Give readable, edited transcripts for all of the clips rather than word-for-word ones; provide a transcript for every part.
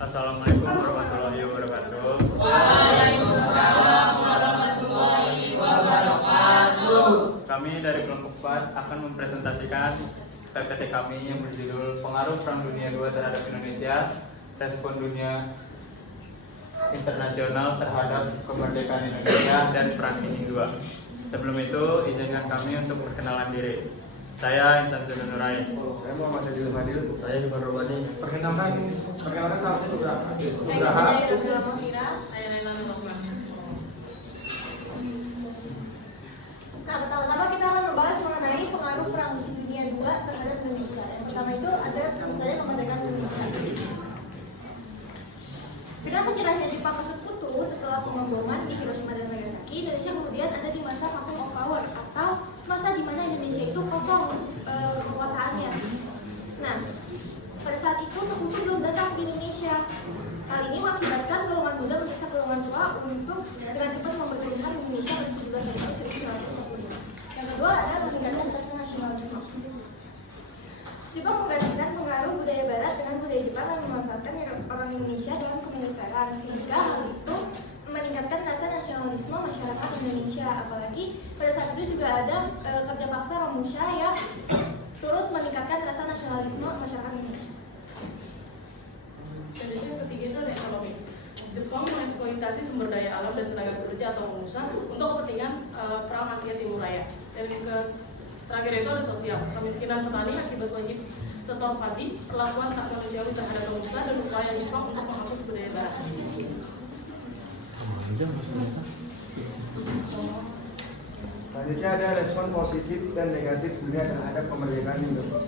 Assalamualaikum warahmatullahi wabarakatuh. Waalaikumsalam warahmatullahi wabarakatuh. Kami dari kelompok 4 akan mempresentasikan PPT kami yang berjudul Pengaruh Perang Dunia II terhadap Indonesia, Respon Dunia Internasional terhadap Kemerdekaan Indonesia dan Perang Dingin II. Sebelum itu, izinkan kami untuk perkenalan diri. Saya Insan Sudun Nurai. Saya Muhammad Adil Fadil. Saya Ivan Robani. Perkenalkan nama saya Nugraha. Saya Naila Nurrahman. Nah, pertama-tama kita akan membahas mengenai pengaruh Perang Dunia II terhadap Indonesia. Yang pertama itu ada tentu saja kemerdekaan Indonesia. Dengan menyerahnya Jepang ke Sekutu setelah pemboman di Hiroshima dan Nagasaki, Indonesia kemudian ada di masa vacuum of power atau masa di mana Indonesia itu kosong kekuasaannya. Nah, pada saat itu Sekutu belum datang ke Indonesia. Hal ini mengakibatkan golongan muda mendesak golongan tua untuk dengan cepat memperkenalkan Indonesia pada 17 Agustus 1945. Yang kedua adalah meningkatkan rasa nasionalisme. Jepang menggantikan pengaruh budaya Barat dengan budaya Jepang yang memanfaatkan orang Indonesia dalam kemiliteran, sehingga hal itu meningkatkan rasa nasionalisme masyarakat Indonesia. Apalagi pada saat itu juga ada kerja paksa Romusha yang turut meningkatkan rasa nasionalisme masyarakat Indonesia. Dan yang ketiga itu ada ekonomi. Jepang mengeksploitasi sumber daya alam dan tenaga kerja atau pengusaha untuk kepentingan perang Asia Timur Raya. Dan terakhir itu ada sosial. Kemiskinan petani akibat wajib setor padi, kelakuan tak manusiawi terhadap pengusaha, dan upaya Jepang untuk menghapus budaya Barat. Selanjutnya ada respon positif dan negatif dunia terhadap kemerdekaan Indonesia.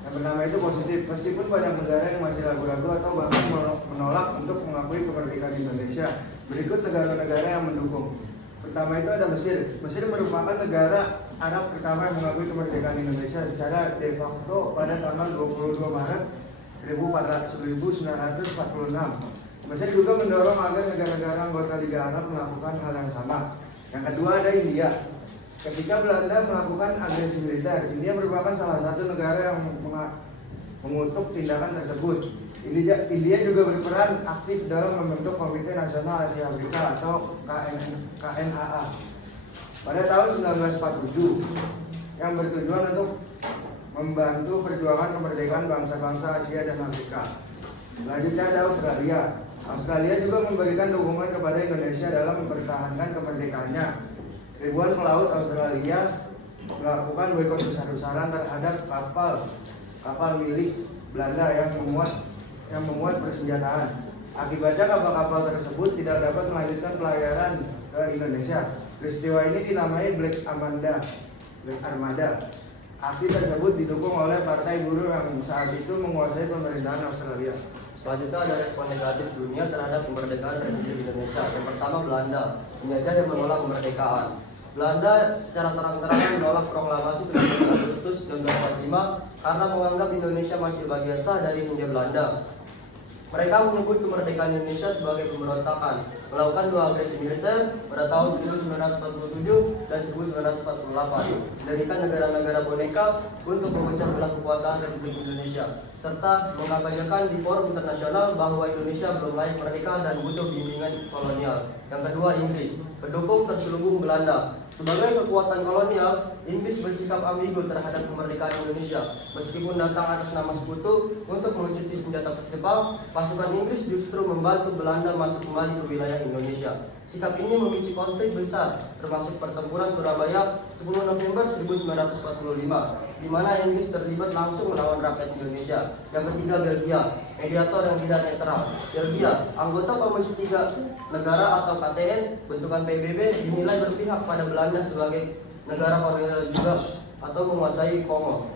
Yang pertama itu positif, meskipun banyak negara yang masih ragu-ragu atau bahkan menolak untuk mengakui kemerdekaan Indonesia. Berikut negara-negara yang mendukung. Pertama itu ada Mesir. Mesir merupakan negara Arab pertama yang mengakui kemerdekaan Indonesia secara de facto pada tanggal 22 Maret 1946. Mesir juga mendorong agar negara-negara anggota Liga Arab melakukan hal yang sama. Yang kedua ada India. Ketika Belanda melakukan agresi militer, India merupakan salah satu negara yang mengutuk tindakan tersebut. India juga berperan aktif dalam membentuk Komite Nasional Asia Afrika atau KNAA pada tahun 1947 yang bertujuan untuk membantu perjuangan kemerdekaan bangsa-bangsa Asia dan Afrika. Selanjutnya ada Australia. Australia juga memberikan dukungan kepada Indonesia dalam mempertahankan kemerdekaannya. Ribuan pelaut Australia melakukan boikot besar-besaran terhadap kapal milik Belanda yang memuat persenjataan. Akibatnya kapal-kapal tersebut tidak dapat melanjutkan pelayaran ke Indonesia. Peristiwa ini dinamai Black Armada. Aksi tersebut didukung oleh Partai Buruh yang saat itu menguasai pemerintahan Australia. Selanjutnya ada respon negatif dunia terhadap kemerdekaan Republik Indonesia. Yang pertama Belanda, penjajah yang menolak kemerdekaan. Belanda secara terang-terangan menolak proklamasi 17 Agustus 1945 karena menganggap Indonesia masih bagian sah dari Hindia Belanda. Mereka menyebut kemerdekaan Indonesia sebagai pemberontakan, melakukan 2 agresi militer pada tahun 1947 dan 1948, mendirikan negara-negara boneka untuk memecah belah kekuasaan Republik Indonesia, serta mengkampanyekan di forum internasional bahwa Indonesia belum layak merdeka dan butuh bimbingan kolonial. Yang kedua, Inggris, pendukung terselubung Belanda. Sebagai kekuatan kolonial, Inggris bersikap ambigu terhadap kemerdekaan Indonesia. Meskipun datang atas nama sekutu untuk melucuti senjata Jepang, pasukan Inggris justru membantu Belanda masuk kembali ke wilayah Indonesia. Sikap ini memicu konflik besar, termasuk pertempuran Surabaya 10 November 1945, di mana Inggris terlibat langsung melawan rakyat Indonesia. Yang ketiga, Belgia, mediator yang tidak netral. Belgia, anggota Komisi 3 Negara atau KTN, bentukan PBB, dinilai berpihak pada Belanda sebagai negara kolonial juga atau menguasai Kongo.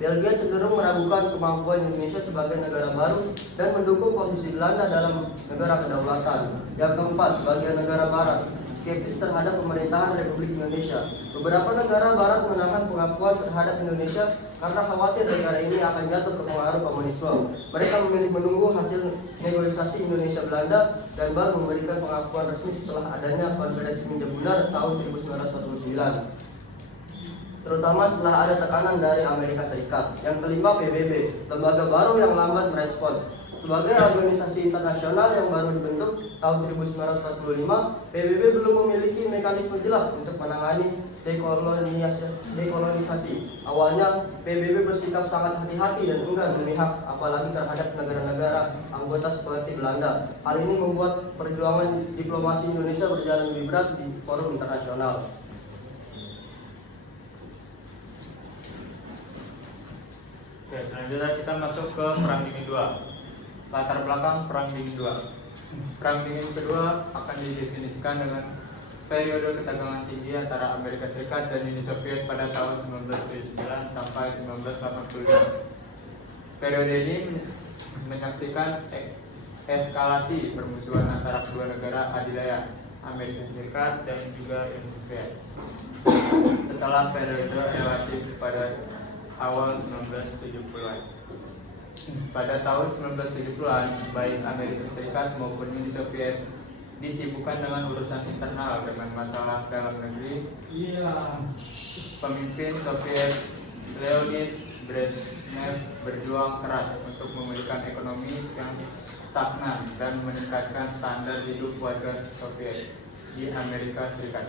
Belgia cenderung meragukan kemampuan Indonesia sebagai negara baru dan mendukung posisi Belanda dalam negara kedaulatan. Yang keempat, sebagai negara barat, skeptis terhadap pemerintahan Republik Indonesia. Beberapa negara barat menahan pengakuan terhadap Indonesia karena khawatir negara ini akan jatuh ke pengaruh komunisme. Mereka memilih menunggu hasil negosiasi Indonesia-Belanda dan baru memberikan pengakuan resmi setelah adanya Konferensi Mindia Bundar tahun 1949. terutama setelah ada tekanan dari Amerika Serikat. Yang kelima, PBB, lembaga baru yang lambat merespons. Sebagai organisasi internasional yang baru dibentuk tahun 1945, PBB belum memiliki mekanisme jelas untuk menangani dekolonisasi. Awalnya, PBB bersikap sangat hati-hati dan enggan memihak, apalagi terhadap negara-negara anggota seperti Belanda. Hal ini membuat perjuangan diplomasi Indonesia berjalan lebih berat di forum internasional. Oke, selanjutnya kita masuk ke Perang Dingin II. Latar belakang Perang Dingin II. Perang Dingin kedua akan didefinisikan dengan periode ketegangan tinggi antara Amerika Serikat dan Uni Soviet pada tahun 1979 sampai 1985. Periode ini menyaksikan eskalasi permusuhan antara kedua negara adidaya, Amerika Serikat dan juga Uni Soviet. Setelah periode relatif pada awal 1970-an. Pada tahun 1970-an, baik Amerika Serikat maupun Uni Soviet disibukkan dengan urusan internal dengan masalah dalam negeri. Pemimpin Soviet Leonid Brezhnev berjuang keras untuk memulihkan ekonomi yang stagnan dan meningkatkan standar hidup warga Soviet di Amerika Serikat.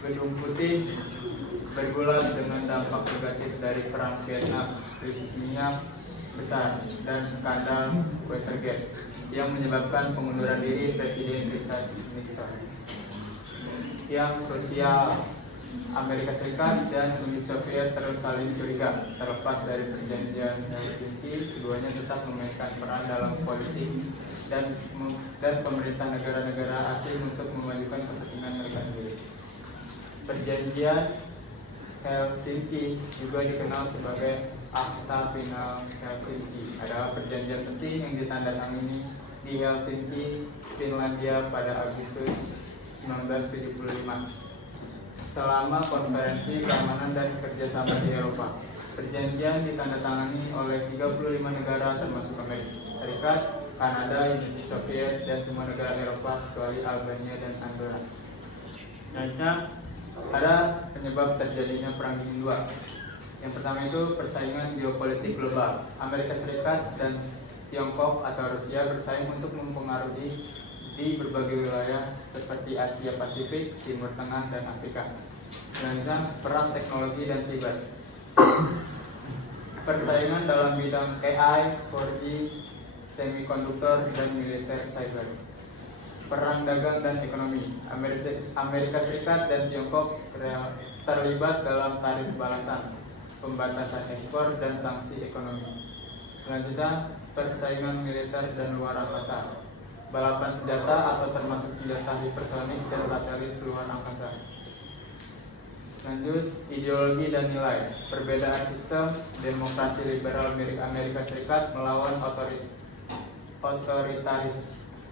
Gedung Putih bergulat dengan dampak negatif dari Perang Vietnam, krisis minyak besar, dan skandal Watergate yang menyebabkan pengunduran diri Presiden Richard Nixon. Yang Rusia, Amerika Serikat, dan Uni Soviet terus saling curiga. Terlepas dari perjanjian Helsinki, keduanya tetap memainkan peran dalam politik dan pemerintah negara-negara asing untuk memajukan kepentingan mereka sendiri. Perjanjian Helsinki juga dikenal sebagai Akta Final Helsinki, adalah perjanjian penting yang ditandatangani di Helsinki, Finlandia pada Agustus 1975. Selama konferensi keamanan dan kerjasama di Eropa, perjanjian ditandatangani oleh 35 negara termasuk Amerika Serikat, Kanada, Uni Soviet, dan semua negara Eropa kecuali Albania dan Andorra. Selanjutnya, ada penyebab terjadinya Perang Dingin II. Yang pertama itu persaingan geopolitik global. Amerika Serikat dan Tiongkok atau Rusia bersaing untuk mempengaruhi di berbagai wilayah seperti Asia Pasifik, Timur Tengah, dan Afrika. Selanjutnya, perang teknologi dan siber. Persaingan dalam bidang AI, 4G, semikonduktor, dan militer cyber. Perang dagang dan ekonomi. Amerika Serikat dan Tiongkok terlibat dalam tarif balasan, pembatasan ekspor, dan sanksi ekonomi. Selanjutnya, persaingan militer dan luar angkasa. Balapan senjata atau termasuk senjata hipersonik dan satelit luar angkasa. Lanjut, ideologi dan nilai. Perbedaan sistem demokrasi liberal milik Amerika Serikat melawan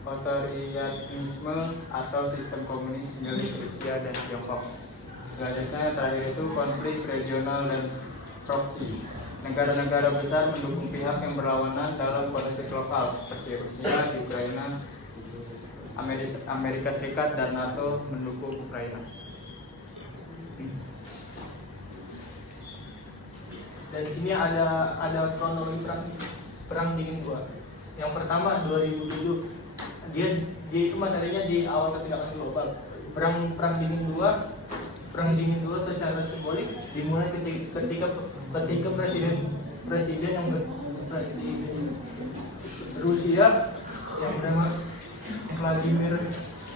otoritarisme atau sistem komunis milik Rusia dan Tiongkok. Selanjutnya, terakhir itu konflik regional dan proksi. Negara-negara besar mendukung pihak yang berlawanan dalam politik lokal seperti Rusia, Ukraina, Amerika Serikat, dan NATO mendukung Ukraina. Dan di sini ada kronologi perang dingin II. Yang pertama 2007, dia itu materinya di awal ketidakpastian global. Perang dingin II secara simbolik dimulai ketika presiden yang Rusia yang bernama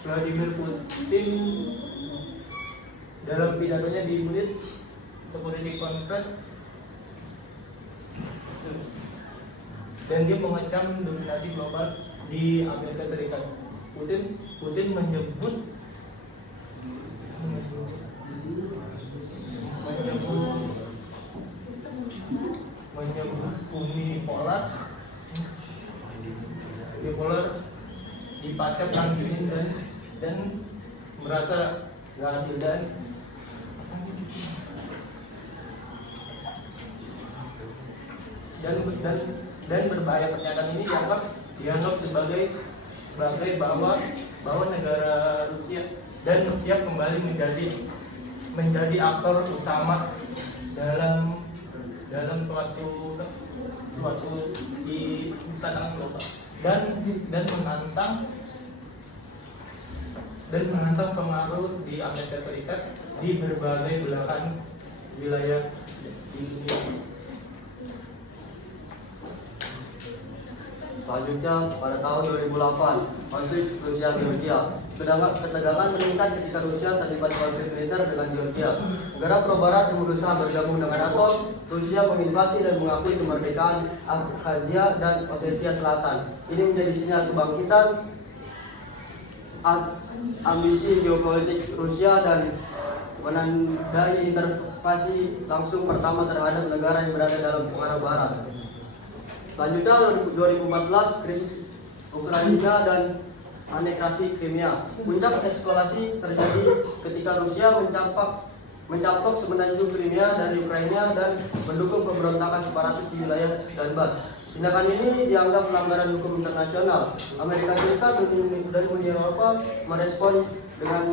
Vladimir Putin dalam pidatonya di Munich Security Conference, dan dia mengecam dominasi global di Amerika Serikat. Putin menyebut bumi polar dipacap perang dingin dan merasa gak adil dan berbahaya. Pernyataan ini dianggap sebagai bahwa negara Rusia dan siap kembali menjadi aktor utama dalam suatu di tantangan global dan menantang pengaruh di Amerika Serikat di berbagai belahan wilayah di dunia. Selanjutnya, pada tahun 2008, konflik Rusia-Georgia. Ketegangan meningkat ketika Rusia terlibat konflik militer dengan Georgia. Negara pro-barat yang berusaha bergabung dengan NATO, Rusia menginvasi dan mengakui kemerdekaan Abkhazia dan Ossetia Selatan. Ini menjadi sinyal kebangkitan ambisi geopolitik Rusia dan menandai intervensi langsung pertama terhadap negara yang berada dalam pengaruh barat. Selanjutnya 2014, krisis Ukraina dan aneksasi Crimea. Puncak eskalasi terjadi ketika Rusia mencaplok semenanjung Crimea dari Ukraina dan mendukung pemberontakan separatis di wilayah Donbas. Tindakan ini dianggap pelanggaran hukum internasional. Amerika Serikat dan Uni Eropa merespon dengan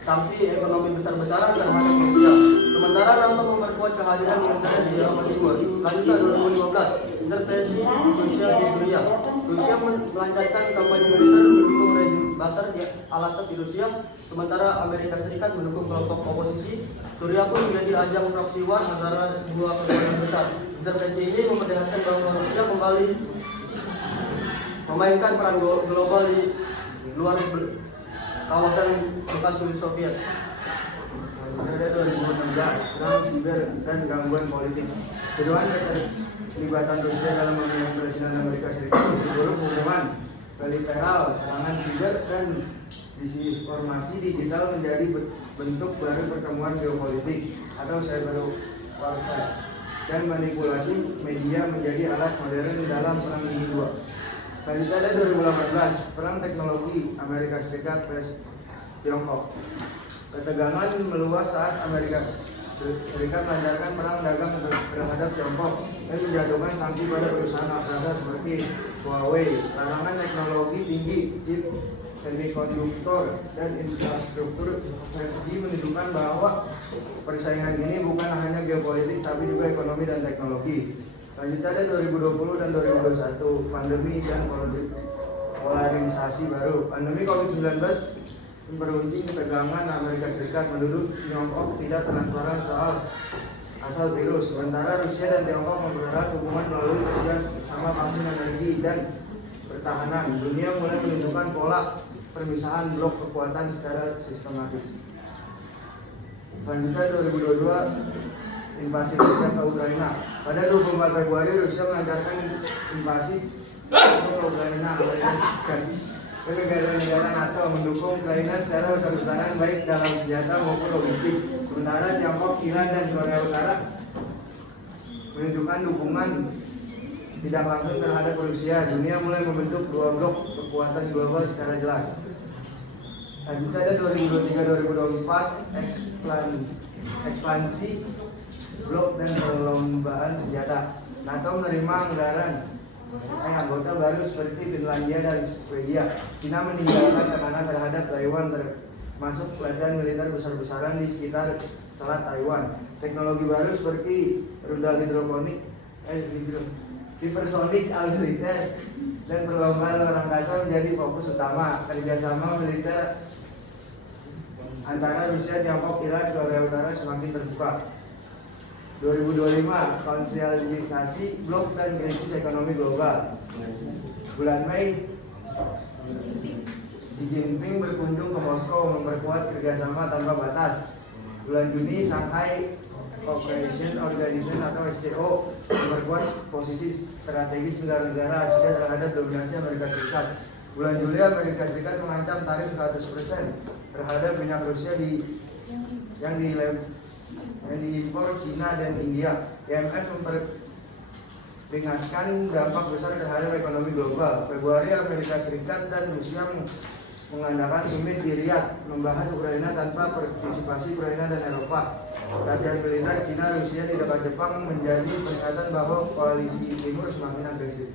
sanksi ekonomi besar-besaran terhadap Rusia. Sementara NATO memperkuat kehadiran militer di Eropa Timur. Selanjutnya 2015, intervensi Rusia di Syria. Rusia melancarkan kampanye militer mendukung rejim Bashar al-Assad di Rusia, sementara Amerika Serikat mendukung kelompok oposisi. Syria pun menjadi ajang proxy war antara dua kekuatan besar. Intervensi ini memperlihatkan bahwa Rusia kembali memainkan peran global di luar kawasan bekas Uni Soviet. Pada 2016, perang siber dan gangguan politik. Keduaan keterlibatan Rusia dalam pemilihan presiden Amerika Serikat didorong hubungan bilateral, serangan siber dan disinformasi digital menjadi bentuk baru pertemuan geopolitik atau cyber warfare, dan manipulasi media menjadi alat modern dalam perang dunia II. Selanjutnya ada 2018, perang teknologi Amerika Serikat vs Tiongkok. Ketegangan meluas saat Amerika Serikat melancarkan perang dagang terhadap Tiongkok dan menjatuhkan sanksi pada perusahaan raksasa seperti Huawei. Larangan teknologi tinggi, chip, semikonduktor, dan infrastruktur 5G menunjukkan bahwa persaingan ini bukan hanya geopolitik tapi juga ekonomi dan teknologi. Selanjutnya ada 2020 dan 2021, pandemi dan polarisasi baru. Pandemi COVID-19 memperuncing ketegangan Amerika Serikat menuduh Tiongkok tidak transparan soal asal virus. Sementara Rusia dan Tiongkok mempererat hubungan melalui kerja sama vaksin, energi, dan pertahanan. Dunia mulai menunjukkan pola permisahan blok kekuatan secara sistematis. Selanjutnya 2022, invasi Rusia ke Ukraina. Pada 24 Februari Rusia melancarkan invasi ke Ukraina. Amerika Serikat dan negara-negara NATO mendukung Ukraina secara besar-besaran baik dalam senjata maupun logistik. Sementara Tiongkok, Iran, dan Korea Utara menunjukkan dukungan tidak langsung terhadap Rusia. Dunia mulai membentuk dua blok kekuatan global secara jelas. Selanjutnya ada 2023-2024, ekspansi blok dan perlombaan senjata. NATO menerima anggaran anggota baru seperti Finlandia dan Swedia. China meninggalkan tekanan terhadap Taiwan termasuk pelatihan militer besar-besaran di sekitar Selat Taiwan. Teknologi baru seperti rudal hidroponik, hipersonik, militer, dan perlombaan luar angkasa menjadi fokus utama. Kerjasama militer antara Rusia, Tiongkok, Iran, Korea Utara semakin terbuka. 2025, konsolidasi blok dan krisis ekonomi global. Bulan Mei, Xi Jinping berkunjung ke Moskow memperkuat kerjasama tanpa batas. Bulan Juni, Shanghai Cooperation Organization atau SCO memperkuat posisi strategis negara-negara Asia terhadap dominasi Amerika Serikat. Bulan Juli, Amerika Serikat mengancam tarif 100% terhadap minyak Rusia yang diimpor Cina dan India. IMF memperingatkan dampak besar terhadap ekonomi global. Februari, Amerika Serikat dan Rusia mengadakan summit di Riyadh membahas Ukraina tanpa partisipasi Ukraina dan Eropa. Latihan militer Cina, Rusia di dekat Jepang menjadi peringatan bahwa koalisi timur semakin agresif.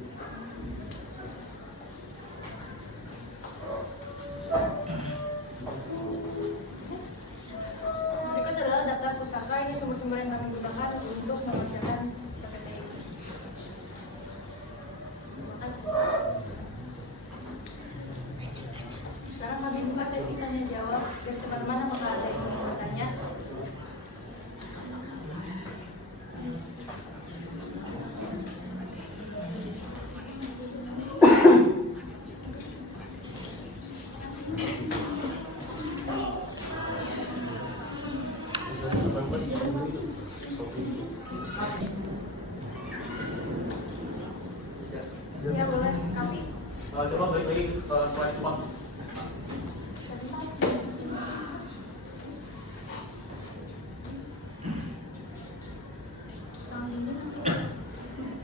Coba balik lagi ke slide 4.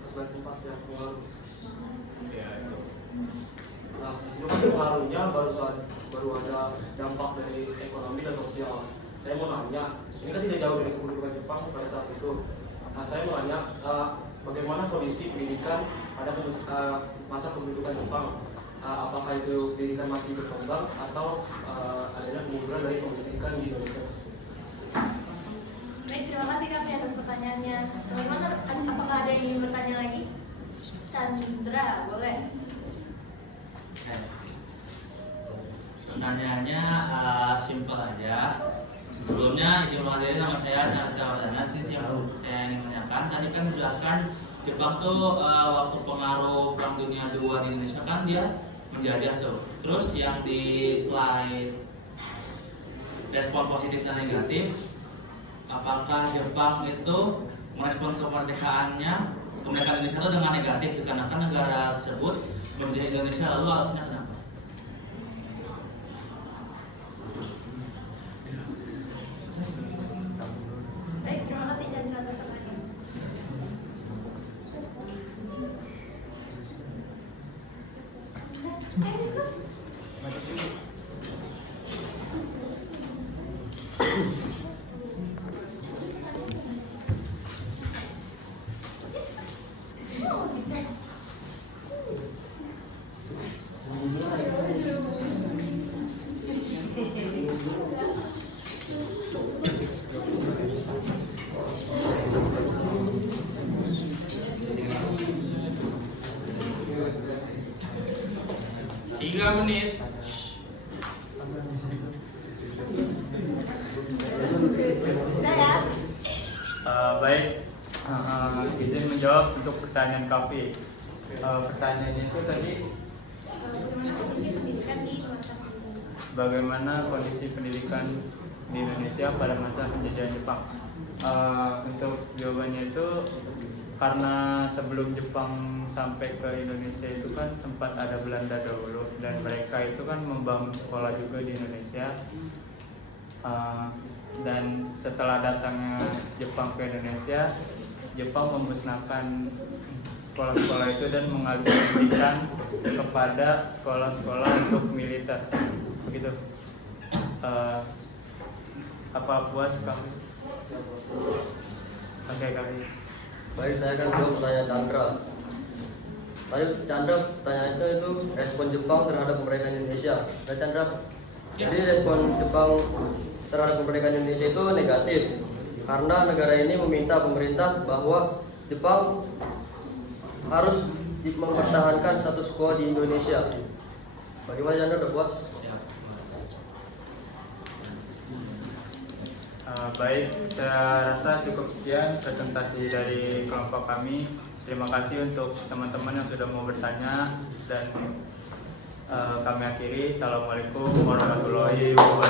Slide 4 yang keluar. Nah, di situ kan pengaruhnya baru ada dampak dari ekonomi dan sosial. Saya mau nanya, ini kan tidak jauh dari kedudukan Jepang pada saat itu. Nah, saya mau nanya, bagaimana kondisi pendidikan pada masa kedudukan Jepang? Apakah itu pendidikan masih berkembang atau adanya kemunduran dari pendidikan di Indonesia? Baik, terima kasih Kak atas pertanyaannya. Bagaimana? Apakah ada yang ingin bertanya lagi? Chandra, boleh. Pertanyaannya simpel aja. Sebelumnya izin materi nama saya Chandra Wardana. Sisi yang saya ingin menanyakan tadi kan dijelaskan Jepang tuh waktu pengaruh Perang Dunia II di Indonesia kan dia menjajah tuh. Terus yang di slide respon positif dan negatif, apakah Jepang itu merespon kemerdekaan Indonesia itu dengan negatif dikarenakan negara tersebut menjadi Indonesia, lalu alasannya kenapa? Baik, terima kasih Chandra atas pertanyaan. Baik, izin menjawab untuk pertanyaan Kavi. Pertanyaannya itu tadi bagaimana kondisi pendidikan di Indonesia pada masa penjajahan Jepang? Untuk jawabannya itu karena sebelum Jepang sampai ke Indonesia itu kan sempat ada Belanda dahulu, dan mereka itu kan membangun sekolah juga di Indonesia. Dan setelah datangnya Jepang ke Indonesia, Jepang memusnahkan sekolah-sekolah itu dan mengalihkan kepada sekolah-sekolah untuk militer. Begitu. Apa puas kamu? Oke, kami. Baik, saya akan jawab pertanyaan Chandra. Tadi Chandra pertanyaan itu respon Jepang terhadap kemerdekaan Indonesia. Nah Chandra, jadi respon Jepang terhadap kemerdekaan Indonesia itu negatif karena negara ini meminta pemerintah bahwa Jepang harus mempertahankan status quo di Indonesia. Bagaimana Chandra, udah puas? Baik, saya rasa cukup sekian presentasi dari kelompok kami. Terima kasih untuk teman-teman yang sudah mau bertanya, dan kami akhiri. Assalamualaikum warahmatullahi wabarakatuh.